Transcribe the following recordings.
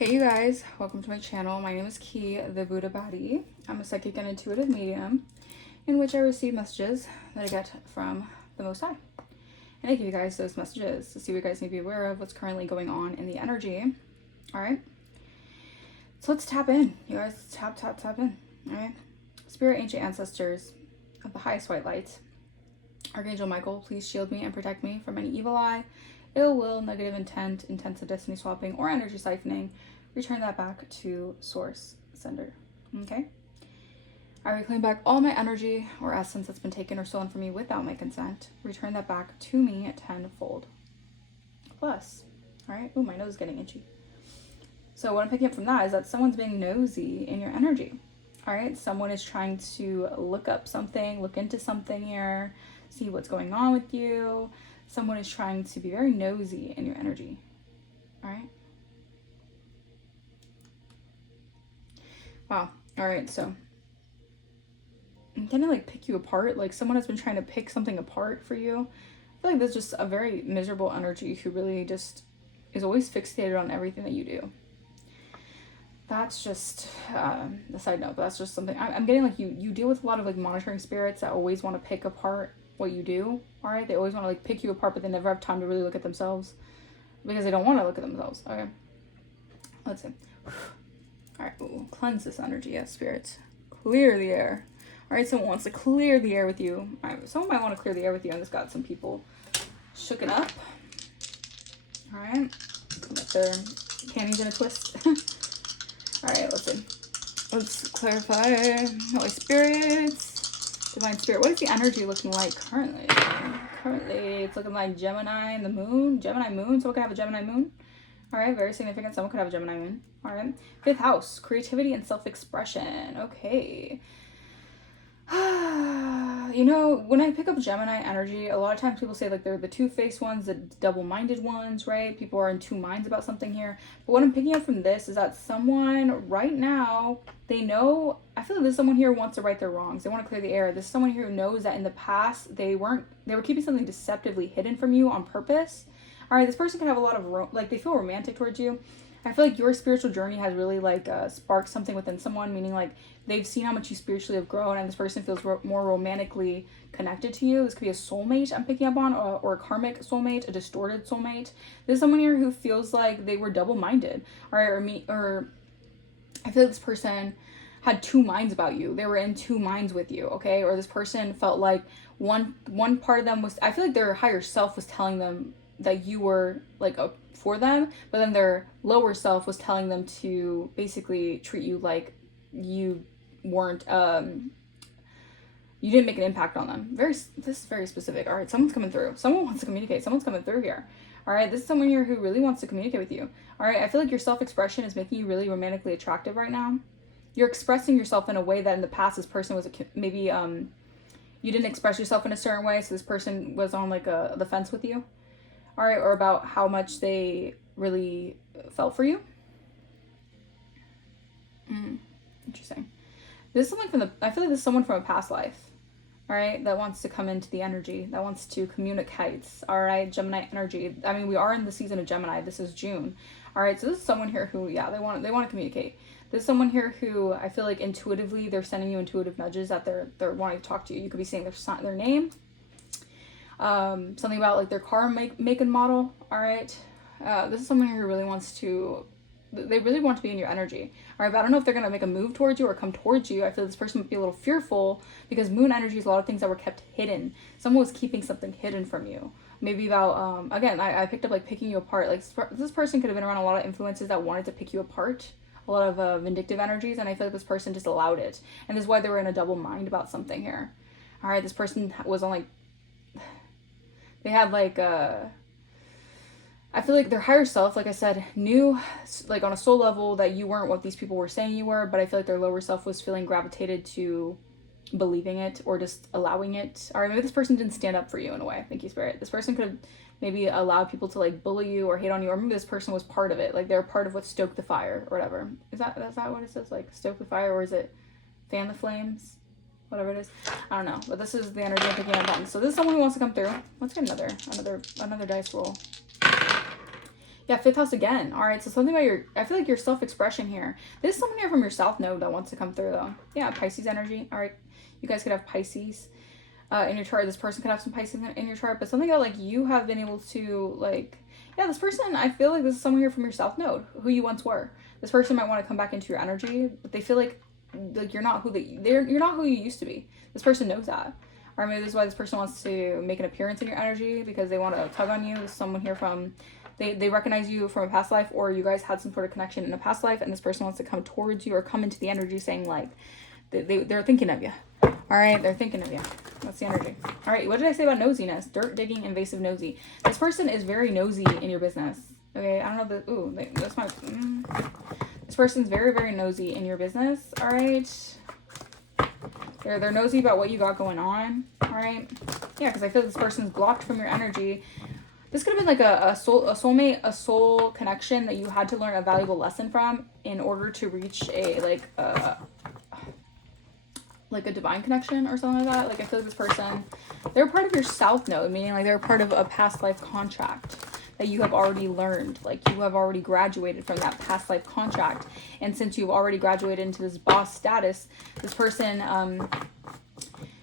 Hey you guys, welcome to my channel. My name is Ki, the Buddha Body. I'm a psychic and intuitive medium in which I receive messages that I get from the Most High. And I give you guys those messages to see what you guys need to be aware of, what's currently going on in the energy. Alright? So let's tap in. You guys, tap in. Alright? Spirit, ancient ancestors of the highest white light. Archangel Michael, please shield me and protect me from any evil eye, ill will, negative intent, intensive destiny swapping, or energy siphoning. Return that back to source sender. Okay? I reclaim back all my energy or essence that's been taken or stolen from me without my consent. Return that back to me tenfold. Plus. Alright? Ooh, my nose is getting itchy. So what I'm picking up from that is that someone's being nosy in your energy. Alright? Someone is trying to look up something, look into something here, see what's going on with you. Someone is trying to be very nosy in your energy. Alright? Wow. Alright, so I'm gonna like pick you apart. Like someone has been trying to pick something apart for you. I feel like there's just a very miserable energy who really just is always fixated on everything that you do. That's just a side note, but that's just something I'm getting. Like you deal with a lot of like monitoring spirits that always want to pick apart what you do. All right, they always want to like pick you apart, but they never have time to really look at themselves because they don't want to look at themselves. Okay, let's see. All right, ooh, cleanse this energy. Yes, spirits, clear the air. All right, someone wants to clear the air with you. All right, someone might want to clear the air with you. And it's got some people shooken up. All right, got their panties in a twist. All right, let's see. Let's clarify. Holy spirits, divine spirit. What is the energy looking like currently? Currently, it's looking like Gemini and the moon. Gemini moon. Someone could have a Gemini moon. All right, very significant. Someone could have a Gemini moon. All right. 5th house, creativity and self-expression. Okay. You know, when I pick up Gemini energy, a lot of times people say like they're the two-faced ones, the double-minded ones, right? People are in two minds about something here. But what I'm picking up from this is that someone right now, they know, I feel like there's someone here who wants to right their wrongs. They want to clear the air. There's someone here who knows that in the past they were keeping something deceptively hidden from you on purpose. All right, this person can have a lot of, they feel romantic towards you. I feel like your spiritual journey has really sparked something within someone, meaning like they've seen how much you spiritually have grown and this person feels more romantically connected to you. This could be a soulmate I'm picking up on, or a karmic soulmate, a distorted soulmate. There's someone here who feels like they were double-minded, all right, or I feel like this person had two minds about you. They were in two minds with you, okay? Or this person felt like one part of them was, I feel like their higher self was telling them that you were like for them, but then their lower self was telling them to basically treat you like you weren't you didn't make an impact on them. This is very specific. All right, someone's coming through. Someone wants to communicate. Someone's coming through here. All right, this is someone here who really wants to communicate with you. All right, I feel like your self-expression is making you really romantically attractive right now. You're expressing yourself in a way that in the past this person was maybe you didn't express yourself in a certain way, so this person was on like the fence with you. All right, or about how much they really felt for you. Interesting. This is someone I feel like this is someone from a past life, all right, that wants to come into the energy, that wants to communicate, all right, Gemini energy. I mean, we are in the season of Gemini. This is June, all right, so this is someone here who, yeah, they want to communicate. There's someone here who I feel like intuitively they're sending you intuitive nudges that they're wanting to talk to you. You could be saying their name. Something about like their car make and model. All right. This is someone who really wants to, they really want to be in your energy. All right. But I don't know if they're going to make a move towards you or come towards you. I feel this person might be a little fearful because moon energy is a lot of things that were kept hidden. Someone was keeping something hidden from you. Maybe about, again, I picked up like picking you apart. Like this person could have been around a lot of influences that wanted to pick you apart. A lot of vindictive energies. And I feel like this person just allowed it. And this is why they were in a double mind about something here. All right. This person was on like, they had like I feel like their higher self, like I said, knew like on a soul level that you weren't what these people were saying you were, but I feel like their lower self was feeling gravitated to believing it or just allowing it. All right, maybe this person didn't stand up for you in a way. Thank you, Spirit. This person could have maybe allowed people to like bully you or hate on you, or maybe this person was part of it. Like they're part of what stoked the fire or whatever. Is that what it says? Like stoke the fire, or is it fan the flames? Whatever it is, I don't know, but this is the energy I'm picking up on. So this is someone who wants to come through. Let's get another dice roll. Yeah, fifth house again. All right, so something about your, I feel like your self-expression here. There's someone here from your south node that wants to come through though. Yeah, Pisces energy. All right, you guys could have Pisces in your chart. This person could have some Pisces in your chart, but something that like you have been able to like, yeah, this person, I feel like this is someone here from your south node who you once were. This person might want to come back into your energy, but they feel like you're not who you're not who you used to be. This person knows that. Or maybe this is why this person wants to make an appearance in your energy because they want to tug on you. There's someone here from, they recognize you from a past life, or you guys had some sort of connection in a past life, and this person wants to come towards you or come into the energy saying like, they're thinking of you. All right, they're thinking of you. That's the energy. All right, what did I say about nosiness? Dirt digging, invasive, nosy. This person is very nosy in your business. Okay, I don't know the, ooh, that's my, this person's very, very nosy in your business. All right. They're nosy about what you got going on. All right. Yeah, because I feel this person's blocked from your energy. This could have been like a soulmate, a soul connection that you had to learn a valuable lesson from in order to reach a like a divine connection or something like that. Like I feel like this person, they're part of your south node, meaning like they're part of a past life contract that you have already learned. Like you have already graduated from that past life contract, and since you've already graduated into this boss status, this person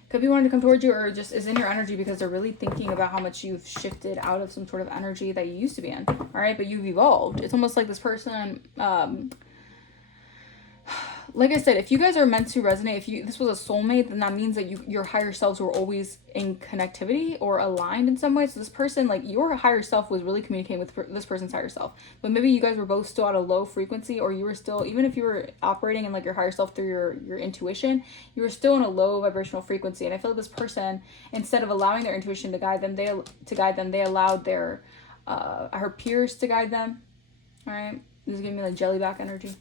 could be wanting to come towards you, or just is in your energy because they're really thinking about how much you've shifted out of some sort of energy that you used to be in. All right, but you've evolved. It's almost like this person, like I said, if you guys are meant to resonate, if this was a soulmate, then that means that your higher selves were always in connectivity or aligned in some way. So this person, like your higher self was really communicating with this person's higher self, but maybe you guys were both still at a low frequency, or you were still, even if you were operating in like your higher self through your intuition, you were still in a low vibrational frequency. And I feel like this person, instead of allowing their intuition to guide them, they allowed their her peers to guide them. All right, this is giving me like jellyback energy.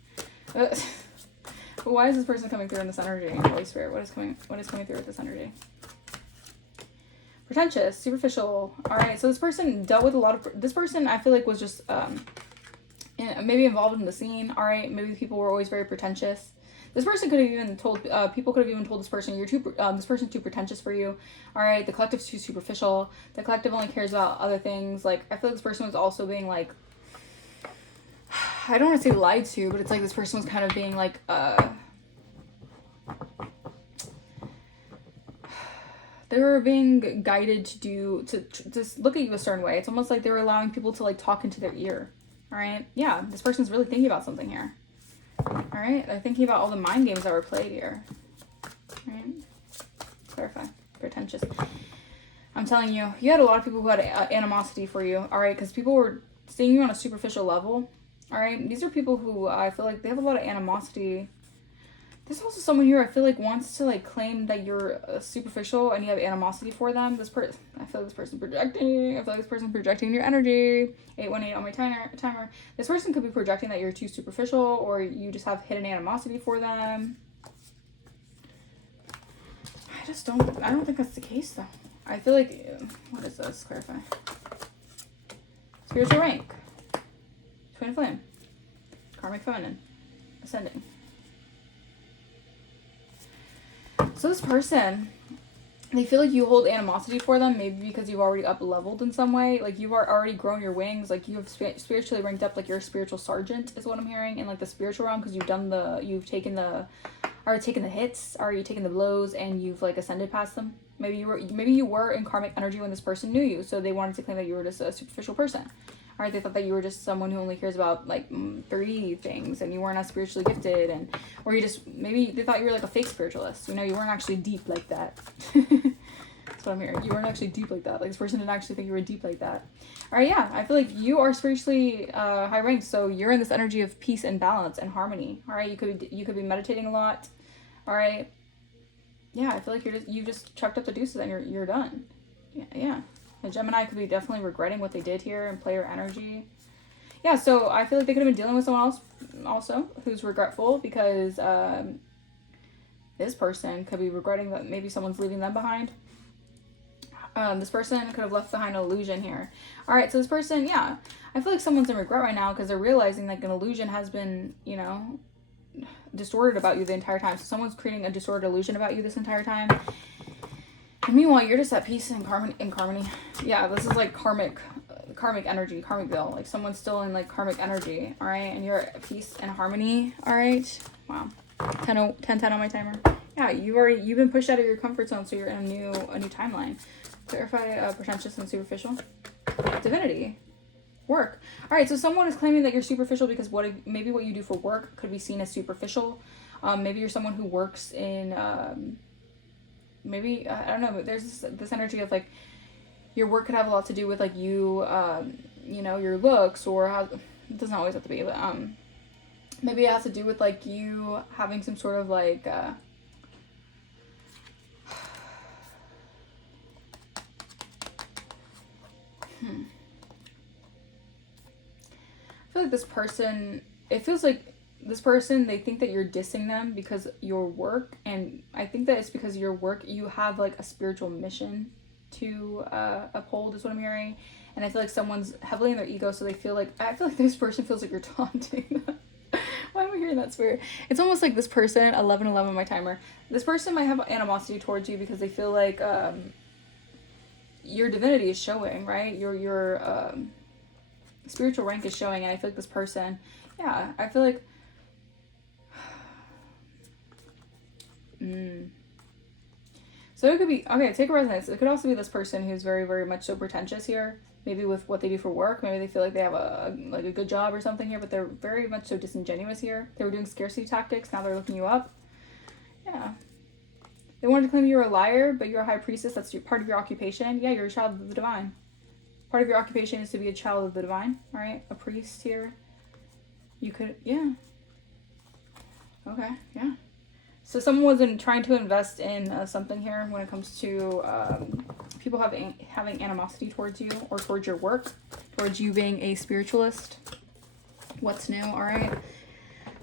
Why is this person coming through in this energy? Holy Spirit, what is coming through with this energy? Pretentious, superficial. All right, so this person dealt with a lot of, this person I feel like was just maybe involved in the scene. All right, maybe people were always very pretentious. This person could have even told, people could have even told this person, this person's too pretentious for you. All right, the collective's too superficial. The collective only cares about other things. Like, I feel like this person was also being like, I don't want to say lied to, but it's like this person was kind of being like, they were being guided to look at you a certain way. It's almost like they were allowing people to like talk into their ear. All right. Yeah. This person's really thinking about something here. All right. They're thinking about all the mind games that were played here. All right. Clarify. Pretentious. I'm telling you, you had a lot of people who had animosity for you. All right. Because people were seeing you on a superficial level. All right. These are people who I feel like they have a lot of animosity. There's also someone here I feel like wants to like claim that you're superficial and you have animosity for them. I feel like this person projecting. I feel like this person projecting your energy. 818 on my timer. This person could be projecting that you're too superficial, or you just have hidden animosity for them. I don't think that's the case though. I feel like, what is this? Clarify. Spiritual rank. Twin flame. Karmic feminine. Ascending. So this person, they feel like you hold animosity for them, maybe because you've already up-leveled in some way. Like you've already grown your wings, like you have spiritually ranked up, like you're a spiritual sergeant is what I'm hearing in like the spiritual realm, because you've taken the hits, or you've taken the blows, and you've like ascended past them. Maybe you were in karmic energy when this person knew you, so they wanted to claim that you were just a superficial person. All right, they thought that you were just someone who only cares about like 3 things, and you weren't as spiritually gifted, or you just, maybe they thought you were like a fake spiritualist. You know, you weren't actually deep like that. That's what I'm hearing. You weren't actually deep like that. Like this person didn't actually think you were deep like that. All right, yeah, I feel like you are spiritually high ranked, so you're in this energy of peace and balance and harmony. All right, you could be meditating a lot. All right, yeah, I feel like you just chucked up the deuces and you're done. Yeah. A Gemini could be definitely regretting what they did here and player energy. Yeah, so I feel like they could have been dealing with someone else also who's regretful, because this person could be regretting that maybe someone's leaving them behind. This person could have left behind an illusion here. All right, so this person, yeah, I feel like someone's in regret right now because they're realizing like an illusion has been, you know, distorted about you the entire time. So someone's creating a distorted illusion about you this entire time. And meanwhile, you're just at peace and harmony. Yeah, this is like karmic karmic energy, karmic bill. Like someone's still in like karmic energy, all right? And you're at peace and harmony, all right? Wow. 10 on my timer. Yeah, you've been pushed out of your comfort zone, so you're in a new timeline. Clarify pretentious and superficial. Divinity. Work. All right, so someone is claiming that you're superficial because maybe what you do for work could be seen as superficial. Maybe you're someone who works in maybe I don't know, but there's this energy of like your work could have a lot to do with like you you know, your looks, or how it doesn't always have to be, but maybe it has to do with like you having some sort of like I feel like this person, it feels like this person, they think that you're dissing them because your work, and I think that it's because your work, you have like a spiritual mission to uphold is what I'm hearing. And I feel like someone's heavily in their ego, so I feel like this person feels like you're taunting them. Why am I hearing that, spirit? It's almost like this person, 11 my timer, this person might have animosity towards you because they feel like your divinity is showing, right? Your spiritual rank is showing, and I feel like this person, yeah, I feel like so it could be, okay, take a resonance. It could also be this person who's very, very much so pretentious here, maybe with what they do for work. Maybe they feel like they have a good job or something here, but they're very much so disingenuous here. They were doing scarcity tactics, now they're looking you up. Yeah, they wanted to claim you were a liar, but you're a high priestess. That's part of your occupation. Yeah, you're a child of the divine. Part of your occupation is to be a child of the divine. All right, a priest here. You could, yeah. Okay, yeah. So someone wasn't trying to invest in something here when it comes to people having animosity towards you or towards your work, towards you being a spiritualist. What's new, all right?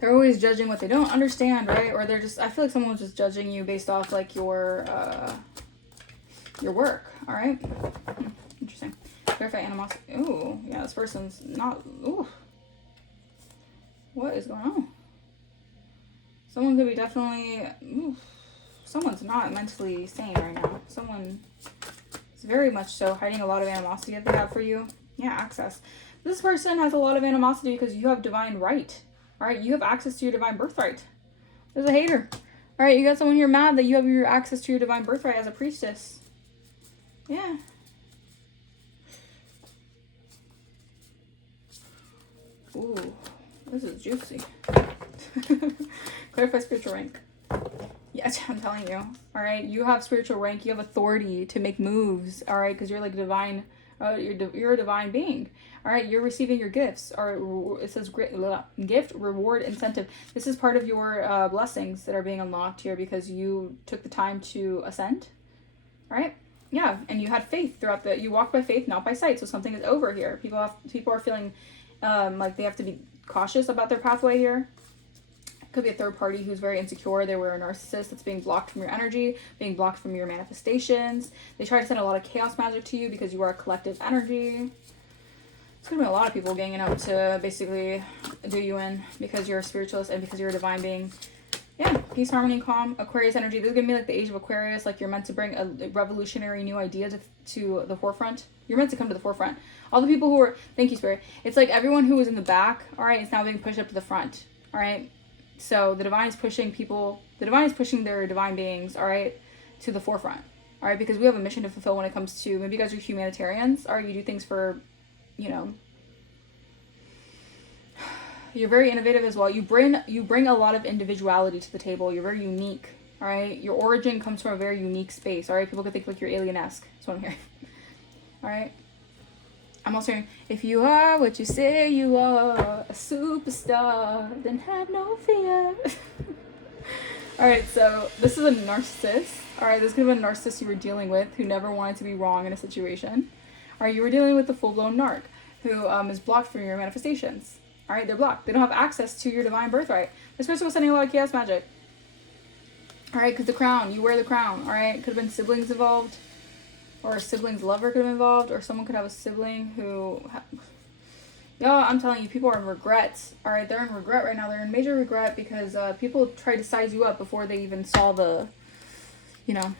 They're always judging what they don't understand, right? Or they're just, I feel like someone was just judging you based off like your work, all right? Interesting. Verify animosity. Ooh, yeah, this person's not, ooh. What is going on? Someone could be definitely, someone's not mentally sane right now. Someone is very much so hiding a lot of animosity that they have for you. Yeah, access. This person has a lot of animosity because you have divine right. All right, you have access to your divine birthright. There's a hater. All right, you got someone here mad that you have your access to your divine birthright as a priestess. Yeah. Ooh, this is juicy. Clarify spiritual rank. Yes, I'm telling you. All right, you have spiritual rank. You have authority to make moves. All right, because you're like divine. You're a divine being. All right, you're receiving your gifts. Or it says gift, reward, incentive. This is part of your blessings that are being unlocked here because you took the time to ascend. All right. Yeah, and you had faith throughout you walk by faith, not by sight. So something is over here. People are feeling like they have to be cautious about their pathway here. Could be a third party who's very insecure. They were a narcissist that's being blocked from your energy, being blocked from your manifestations. They try to send a lot of chaos magic to you because you are a collective energy. There's gonna be a lot of people ganging up to basically do you in because you're a spiritualist and because you're a divine being. Yeah, peace, harmony, calm, Aquarius energy. This is gonna be like the age of Aquarius. Like you're meant to bring a revolutionary new idea to the forefront. You're meant to come to the forefront. All the people who are, thank you, Spirit. It's like everyone who was in the back, all right, is now being pushed up to the front, all right? So the divine is pushing people, the divine is pushing their divine beings, all right, to the forefront, all right? Because we have a mission to fulfill when it comes to, maybe you guys are humanitarians, or you do things for, you know, you're very innovative as well. You bring a lot of individuality to the table. You're very unique, all right? Your origin comes from a very unique space, all right? People could think like you're alien-esque. That's what I'm hearing, all right? I'm also hearing, if you are what you say you are, a superstar, then have no fear. All right, so this is a narcissist. All right, this could have been a narcissist you were dealing with who never wanted to be wrong in a situation. All right, you were dealing with a full-blown narc who is blocked from your manifestations. All right, they're blocked. They don't have access to your divine birthright. This person was sending a lot of chaos magic. All right, because the crown, you wear the crown. All right, could have been siblings involved. Or a sibling's lover could have been involved, or someone could have a sibling who... Y'all, I'm telling you, people are in regret. Alright, they're in regret right now. They're in major regret because people tried to size you up before they even saw the, you know,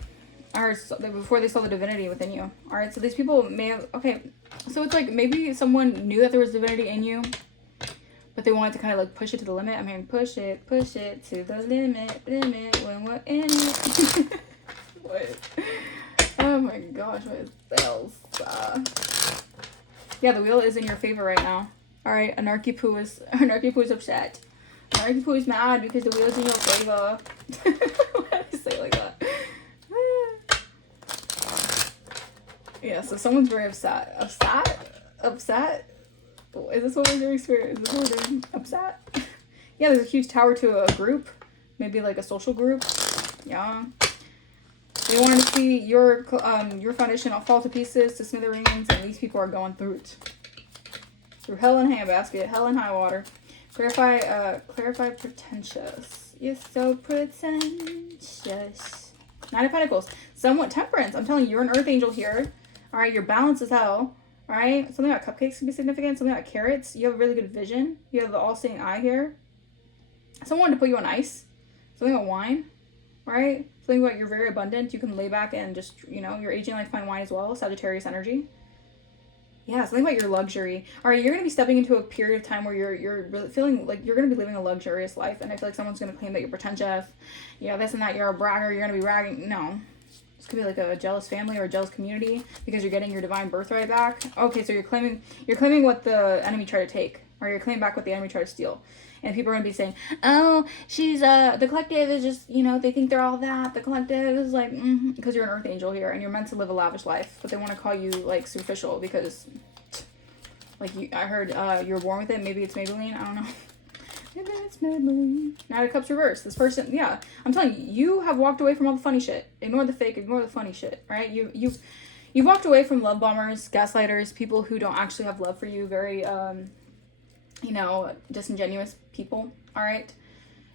I heard before they saw the divinity within you. All right, so these people may have, okay, so it's like maybe someone knew that there was divinity in you, but they wanted to kind of like push it to the limit. I mean, push it to the limit when we're in it. What? Oh my gosh, what else? Yeah, the wheel is in your favor right now. All right, Anarchy Poo is upset. Anarchy Poo is mad because the wheel is in your favor. Why did I say it like that? Yeah, so someone's very upset. Upset? Is this what we're doing, Spirit? Is this what we're doing? Upset? Yeah, there's a huge tower to a group. Maybe like a social group. Yeah. They wanted to see your foundation all fall to pieces, to smithereens, and these people are going through it. Through hell and handbasket, hell and high water. Clarify pretentious. You're so pretentious. Nine of Pentacles. Somewhat temperance. I'm telling you, you're an earth angel here. All right, you're balanced as hell. All right, something about cupcakes can be significant. Something about carrots. You have a really good vision. You have the all-seeing eye here. Someone wanted to put you on ice. Something about wine. All right, something about you're very abundant. You can lay back and just, you know, you're aging like fine wine as well. Sagittarius energy. Yeah, something about your luxury. All right, you're going to be stepping into a period of time where you're really feeling like you're going to be living a luxurious life. And I feel like someone's going to claim that you're pretentious. You know, this and that. You're a bragger. You're going to be bragging. No. This could be like a jealous family or a jealous community because you're getting your divine birthright back. Okay, so you're claiming what the enemy tried to take. Or you're claiming back what the enemy tried to steal. And people are going to be saying, oh, she's, the collective is just, you know, they think they're all that. The collective is like, because you're an earth angel here and you're meant to live a lavish life. But they want to call you, like, superficial because, like, I heard you were born with it. Maybe it's Maybelline. I don't know. Maybe it's Maybelline. Knight of Cups reverse. This person, yeah. I'm telling you, you have walked away from all the funny shit. Ignore the fake. Ignore the funny shit, right? You've walked away from love bombers, gaslighters, people who don't actually have love for you. Very, you know, disingenuous people, all right?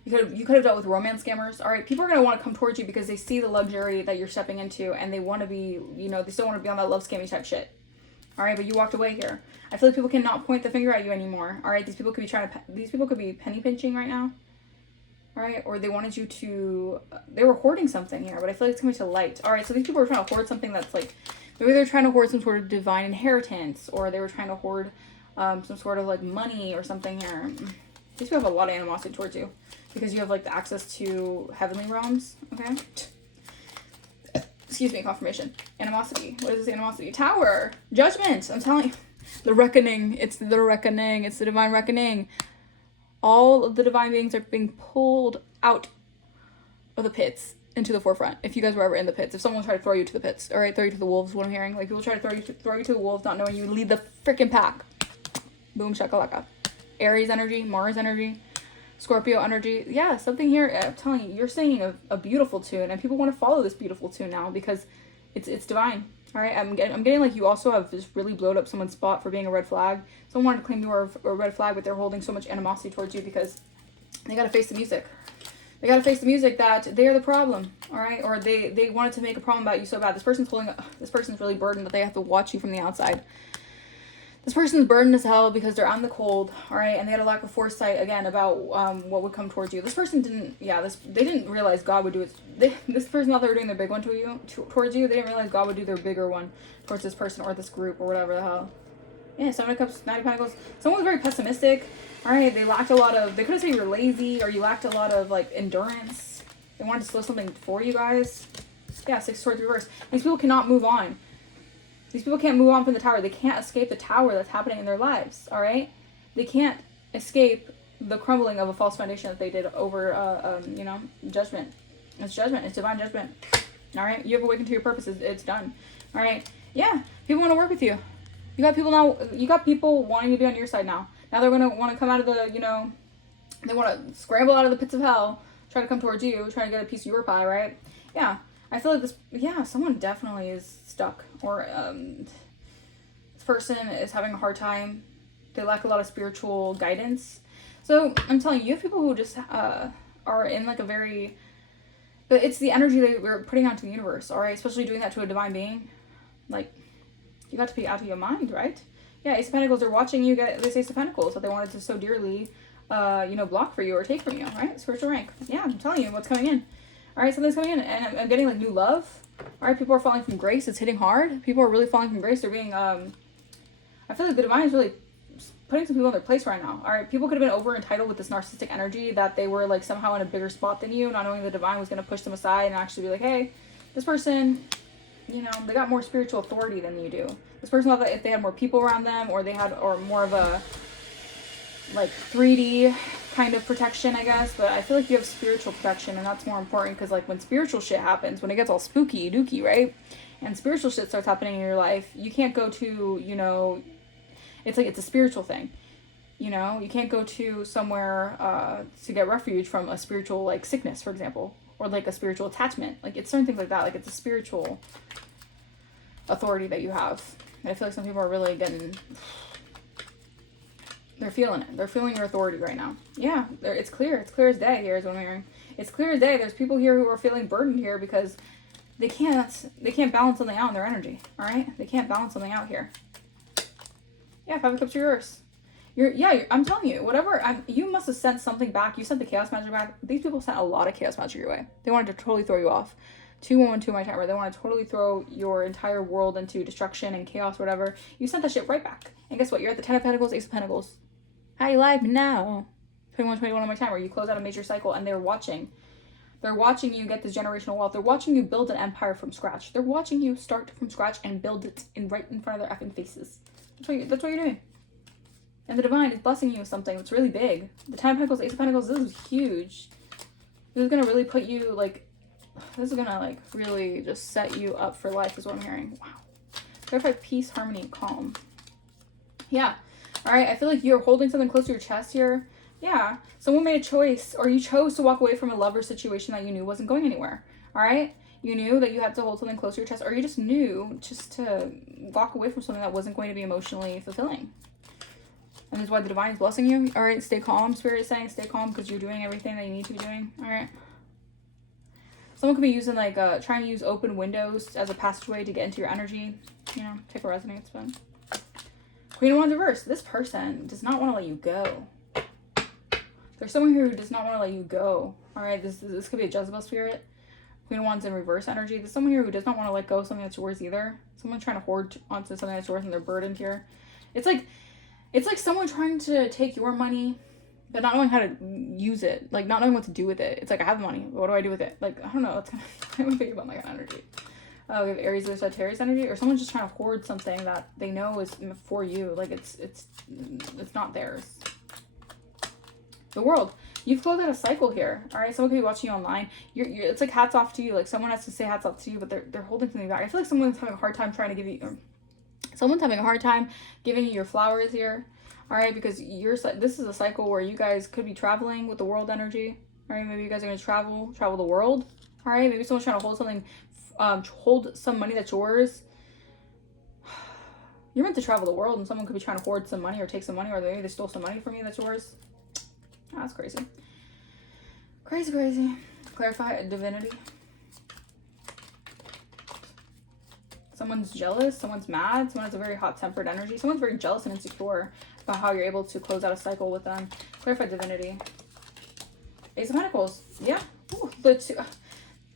You could have dealt with romance scammers, all right? People are going to want to come towards you because they see the luxury that you're stepping into and they want to be, you know, they still want to be on that love scammy type shit, all right? But you walked away here. I feel like people cannot point the finger at you anymore, all right? These people could be penny pinching right now, all right? Or they wanted you to, they were hoarding something here, but I feel like it's coming to light, all right? So these people are trying to hoard something that's like, maybe they're trying to hoard some sort of divine inheritance, or they were trying to hoard some sort of like money or something here. These people have a lot of animosity towards you because you have like the access to heavenly realms. Okay. Excuse me, confirmation. Animosity. What is this animosity? Tower. Judgment. I'm telling you. The reckoning. It's the reckoning. It's the divine reckoning. All of the divine beings are being pulled out of the pits into the forefront. If you guys were ever in the pits, if someone tried to throw you to the pits, all right, throw you to the wolves, what I'm hearing, like people try to throw you to the wolves, not knowing you lead the freaking pack. Boom shakalaka. Aries energy, Mars energy, Scorpio energy. Yeah, something here. I'm telling you, you're singing a beautiful tune, and people want to follow this beautiful tune now because it's divine. All right, I'm getting like you also have just really blowed up someone's spot for being a red flag. Someone wanted to claim you were a red flag, but they're holding so much animosity towards you because they got to face the music. They got to face the music that they are the problem, all right? Or they wanted to make a problem about you so bad. This person's really burdened that they have to watch you from the outside. This person's burdened as hell because they're on the cold, all right? And they had a lack of foresight, again, about what would come towards you. This person didn't, they didn't realize God would do it. This person thought they were doing their big one towards you. They didn't realize God would do their bigger one towards this person or this group or whatever the hell. Yeah, 7 of Cups, 9 of Pentacles. Someone was very pessimistic, all right? They lacked a lot of, they could have said you were lazy or you lacked a lot of, like, endurance. They wanted to slow something for you guys. Yeah, 6 Swords reverse. These people cannot move on. These people can't move on from the tower. They can't escape the tower that's happening in their lives, all right? They can't escape the crumbling of a false foundation that they did over, you know, judgment. It's judgment. It's divine judgment, all right? You have awakened to your purpose. It's done, all right? Yeah, people want to work with you. You got people now. You got people wanting to be on your side now. Now they're going to want to come out of the, you know, they want to scramble out of the pits of hell, try to come towards you, try to get a piece of your pie, right? Yeah. I feel like this, yeah, someone definitely is stuck, or this person is having a hard time. They lack a lot of spiritual guidance. So I'm telling you, you have people who just are in like a very, but it's the energy that we're putting out to the universe, all right? Especially doing that to a divine being. Like, you got to be out of your mind, right? Yeah, Ace of Pentacles, they're watching you get this Ace of Pentacles that they wanted to so dearly, you know, block for you or take from you, right? Spiritual rank. Yeah, I'm telling you what's coming in. All right, something's coming in, and I'm getting like new love. All right, people are falling from grace. It's hitting hard. People are really falling from grace. They're being, I feel like the divine is really putting some people in their place right now. All right, people could have been over entitled with this narcissistic energy that they were like somehow in a bigger spot than you, not knowing the divine was going to push them aside and actually be like, hey, this person, you know, they got more spiritual authority than you do. This person thought that if they had more people around them, or they had, or more of a like 3D kind of protection, I guess, but I feel like you have spiritual protection, and that's more important, because like when spiritual shit happens, when it gets all spooky dooky, right, and spiritual shit starts happening in your life, you can't go to, you know, it's like, it's a spiritual thing, you know, you can't go to somewhere to get refuge from a spiritual like sickness, for example, or like a spiritual attachment. Like, it's certain things like that, like it's a spiritual authority that you have. And I feel like some people are really getting, they're feeling it. They're feeling your authority right now. Yeah, it's clear. It's clear as day here is what I'm hearing. It's clear as day. There's people here who are feeling burdened here because they can't balance something out in their energy. All right? They can't balance something out here. Yeah, 5 of Cups reverse. I'm telling you, you must have sent something back. You sent the chaos magic back. These people sent a lot of chaos magic your way. They wanted to totally throw you off. 2-1-1-2 my timer. They want to totally throw your entire world into destruction and chaos, whatever. You sent that shit right back. And guess what? You're at the 10 of Pentacles, Ace of Pentacles. How you like me now? 21-21 on my timer. You close out a major cycle, and they're watching. They're watching you get this generational wealth. They're watching you build an empire from scratch. They're watching you start from scratch and build it right in front of their effing faces. That's what you're doing. And the divine is blessing you with something that's really big. The 10 of Pentacles, Ace of Pentacles, this is huge. This is going to really put you, like, this is going to, like, really just set you up for life is what I'm hearing. Wow. Clarify peace, harmony, calm. Yeah. All right. I feel like you're holding something close to your chest here. Yeah. Someone made a choice, or you chose to walk away from a lover situation that you knew wasn't going anywhere. All right. You knew that you had to hold something close to your chest, or you just knew just to walk away from something that wasn't going to be emotionally fulfilling. And that's why the divine is blessing you. All right, stay calm. Spirit is saying stay calm because you're doing everything that you need to be doing. All right. Someone could be using like trying to use open windows as a passageway to get into your energy. You know, take a resonance, but Queen of Wands reverse. This person does not want to let you go. There's someone here who does not want to let you go. All right, this could be a Jezebel spirit. Queen of Wands in reverse energy. There's someone here who does not want to let go of something that's yours either. Someone trying to hoard onto something that's yours and they're burdened here. It's like someone trying to take your money, but not knowing how to use it. Like, not knowing what to do with it. It's like, I have money, but what do I do with it? Like, I don't know. It's kind of, I'm thinking about my energy. We have Aries or Sagittarius energy, or someone's just trying to hoard something that they know is for you. Like, it's not theirs. The World. You've closed out a cycle here. All right, someone could be watching you online. It's like hats off to you. Like, someone has to say hats off to you, but they're holding something back. I feel like someone's having a hard time trying to give you. Someone's having a hard time giving you your flowers here. All right, because this is a cycle where you guys could be traveling with the World energy. All right, maybe you guys are gonna travel the world. All right, maybe someone's trying to hold something, hold some money that's yours. You're meant to travel the world, and someone could be trying to hoard some money or take some money, or maybe they stole some money from you that's yours. That's crazy. Crazy. Clarify divinity. Someone's jealous, someone's mad, someone has a very hot-tempered energy. Someone's very jealous and insecure about how you're able to close out a cycle with them. Clarify divinity. Ace of Pentacles. Yeah. Ooh,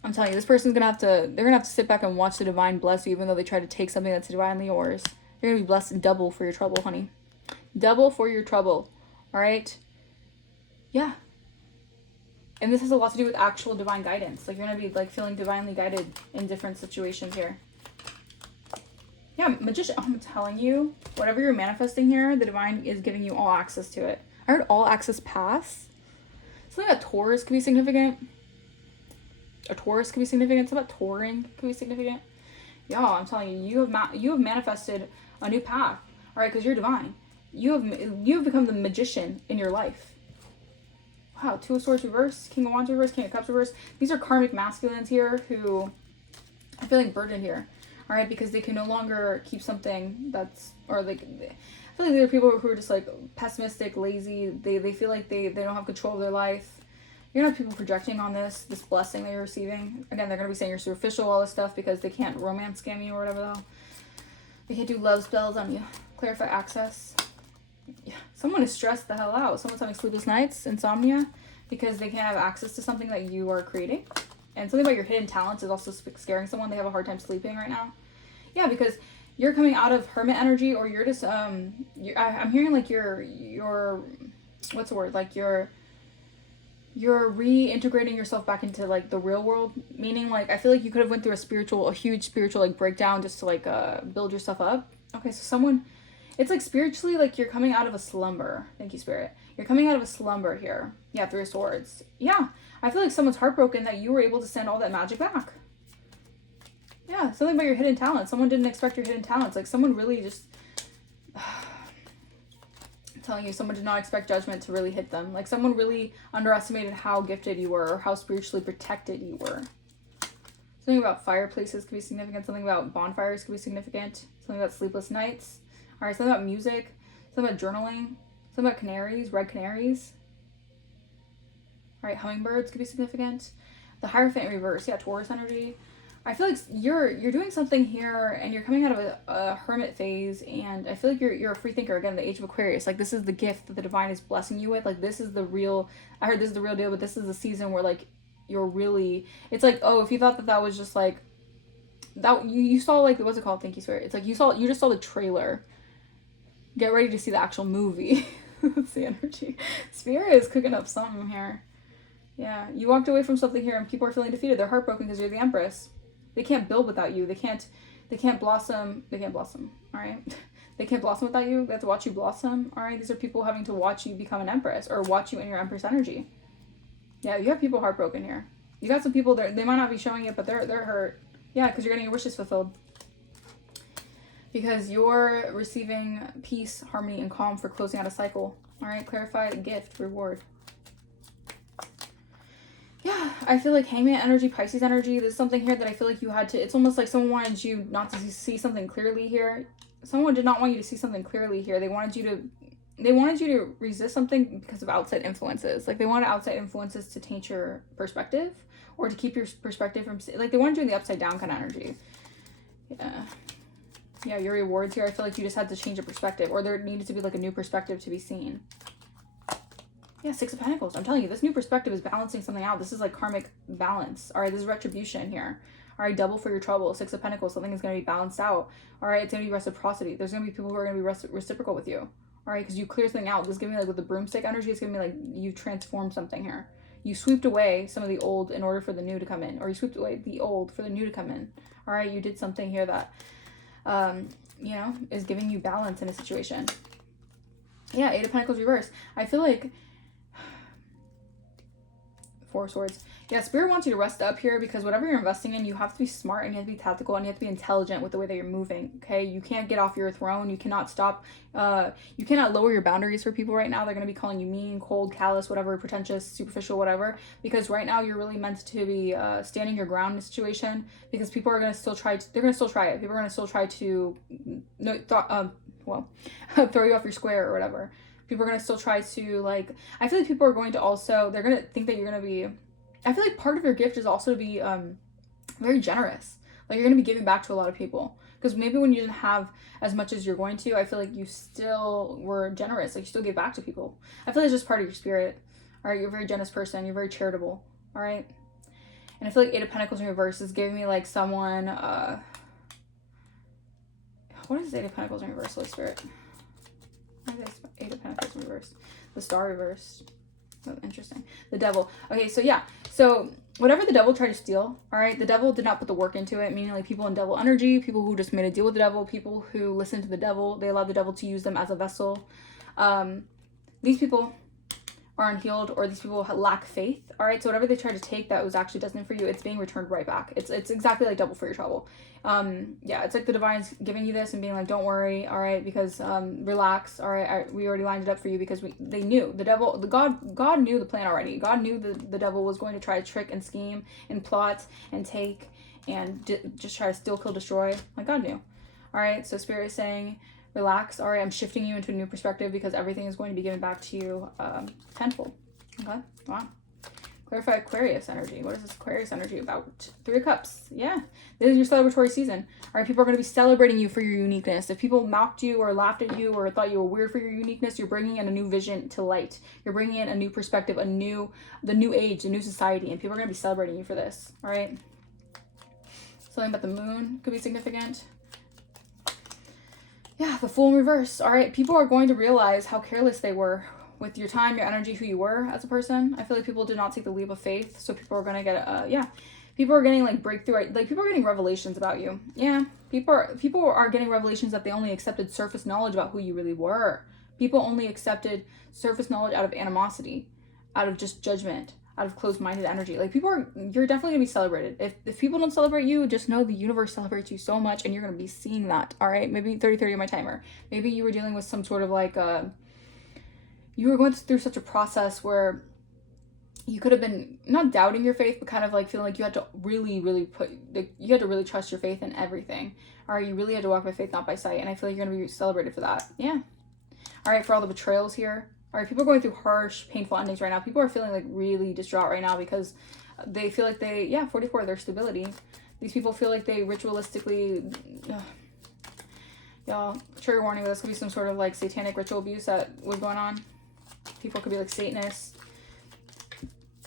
I'm telling you, this person's gonna have to sit back and watch the divine bless you, even though they try to take something that's divinely yours. You're gonna be blessed double for your trouble, honey. Double for your trouble. All right? Yeah. And this has a lot to do with actual divine guidance. Like, you're gonna be like feeling divinely guided in different situations here. Yeah, Magician. I'm telling you, whatever you're manifesting here, the divine is giving you all access to it. I heard all access pass. Something about Taurus could be significant. A Taurus could be significant. Something about touring could be significant. Y'all, I'm telling you, you have manifested a new path. All right, because you're divine. You have become the magician in your life. Wow, Two of Swords reverse, King of Wands reverse, King of Cups reverse. These are karmic masculines here who I feel like burdened here. All right, because they can no longer keep something that's, or like, I feel like there are people who are just like pessimistic, lazy. They feel like they don't have control of their life. You're gonna have people projecting on this blessing that you're receiving. Again, they're gonna be saying you're superficial, all this stuff, because they can't romance scam you or whatever the hell. They can't do love spells on you. Clarify access. Yeah, someone is stressed the hell out. Someone's having sleepless nights, insomnia, because they can't have access to something that you are creating. And something about your hidden talents is also scaring someone. They have a hard time sleeping right now. Yeah, because you're coming out of hermit energy, or you're just I'm hearing like you're what's the word, like you're reintegrating yourself back into like the real world, meaning like I feel like you could have went through a huge spiritual like breakdown just to like build yourself up. Okay, so someone, it's like spiritually like you're coming out of a slumber. Thank you, Spirit. You're coming out of a slumber here. Yeah, Three of Swords. Yeah, I feel like someone's heartbroken that you were able to send all that magic back. Yeah, something about your hidden talents. Someone didn't expect your hidden talents. Like someone really just I'm telling you, someone did not expect judgment to really hit them. Like someone really underestimated how gifted you were, or how spiritually protected you were. Something about fireplaces could be significant. Something about bonfires could be significant. Something about sleepless nights. All right, something about music. Something about journaling. Something about canaries, red canaries. All right, hummingbirds could be significant. The Hierophant in reverse, yeah, Taurus energy. I feel like you're doing something here, and you're coming out of a hermit phase, and I feel like you're a free thinker. Again, the Age of Aquarius. Like, this is the gift that the divine is blessing you with. Like, this is the real, I heard this is the real deal, but this is the season where, like, you're really, it's like, oh, if you thought that was just, like, that, you saw, like, what's it called? Thank you, Spirit. It's like, you just saw the trailer. Get ready to see the actual movie. That's the energy. Spirit is cooking up something here. Yeah, you walked away from something here, and people are feeling defeated. They're heartbroken because you're the Empress. They can't build without you. They can't blossom. They can't blossom. All right. They can't blossom without you. They have to watch you blossom. All right. These are people having to watch you become an Empress, or watch you in your Empress energy. Yeah, you have people heartbroken here. You got some people there. They might not be showing it, but they're hurt. Yeah, because you're getting your wishes fulfilled. Because you're receiving peace, harmony, and calm for closing out a cycle. All right. Clarify, gift, reward. Yeah, I feel like Hangman energy, Pisces energy, there's something here that I feel like you had to, it's almost like someone wanted you not to see something clearly here. Someone did not want you to see something clearly here. They wanted you to resist something because of outside influences. Like, they wanted outside influences to taint your perspective, or to keep your perspective from, like, they wanted you in the upside down kind of energy. Yeah. Yeah, your rewards here, I feel like you just had to change your perspective, or there needed to be like a new perspective to be seen. Yeah, Six of Pentacles. I'm telling you, this new perspective is balancing something out. This is like karmic balance. All right, this is retribution here. All right, double for your trouble. Six of Pentacles. Something is going to be balanced out. All right, it's going to be reciprocity. There's going to be people who are going to be reciprocal with you. All right, because you clear something out. This is giving me like with the broomstick energy. It's going to be like you transformed something here. You swept away some of the old in order for the new to come in, or you swept away the old for the new to come in. All right, you did something here that, you know, is giving you balance in a situation. Yeah, Eight of Pentacles reverse. I feel like Four of Swords. Yeah, Spirit wants you to rest up here, because whatever you're investing in, you have to be smart, and you have to be tactical, and you have to be intelligent with the way that you're moving, okay? You can't get off your throne. You cannot stop. You cannot lower your boundaries for people right now. They're going to be calling you mean, cold, callous, whatever, pretentious, superficial, whatever, because right now you're really meant to be standing your ground in a situation, because people are going to still try to, they're going to still try it. People are going to still try to, throw you off your square or whatever. People are going to still try to, like, I feel like people are going to also, they're going to think that you're going to be, I feel like part of your gift is also to be very generous. Like, you're going to be giving back to a lot of people. Because maybe when you didn't have as much as you're going to, I feel like you still were generous. Like, you still give back to people. I feel like it's just part of your spirit. All right, you're a very generous person. You're very charitable. All right? And I feel like Eight of Pentacles in reverse is giving me, like, someone, what is Eight of Pentacles in reverse, Holy Spirit? What is Eight of Pentacles in reverse? The Star reversed. Oh, interesting. The Devil. Okay, so yeah. So whatever the devil tried to steal, all right, the devil did not put the work into it, meaning like people in devil energy, people who just made a deal with the devil, people who listened to the devil, they allowed the devil to use them as a vessel. These people are unhealed, or these people lack faith, all right? So whatever they tried to take that was actually destined for you, it's being returned right back. It's exactly like double for your trouble. Yeah, it's like the divine's giving you this and being like, don't worry, all right, because relax, all right, we already lined it up for you, because they knew the devil, God knew the plan already. God knew the devil was going to try to trick and scheme and plot and take and just try to steal, kill, destroy. Like, God knew. All right, so Spirit is saying, relax. All right, I'm shifting you into a new perspective, because everything is going to be given back to you tenfold. Okay, wow. Clarify Aquarius energy. What is this Aquarius energy about? 3 of Cups. Yeah. This is your celebratory season. All right, people are going to be celebrating you for your uniqueness. If people mocked you or laughed at you or thought you were weird for your uniqueness, you're bringing in a new vision to light. You're bringing in a new perspective, the new age, a new society, and people are going to be celebrating you for this. All right. Something about the moon could be significant. Yeah, the Fool in reverse. All right, people are going to realize how careless they were with your time, your energy, who you were as a person. I feel like people did not take the leap of faith, so people are going to get people are getting like breakthrough, like people are getting revelations about you. Yeah, people are getting revelations that they only accepted surface knowledge about who you really were. People only accepted surface knowledge out of animosity, out of just judgment, out of closed-minded energy. Like you're definitely gonna be celebrated. If people don't celebrate you, just know the universe celebrates you so much, and you're gonna be seeing that. All right, maybe 30-30 on my timer. Maybe you were dealing with some sort of like you were going through such a process where you could have been not doubting your faith, but kind of like feeling like you had to really trust your faith in everything. All right, you really had to walk by faith, not by sight, and I feel like you're gonna be celebrated for that. Yeah. All right, for all the betrayals here. All right, people are going through harsh, painful endings right now. People are feeling like really distraught right now because they feel like 44, their stability. These people feel like they ritualistically, y'all, trigger warning, this could be some sort of like satanic ritual abuse that was going on. People could be like Satanists.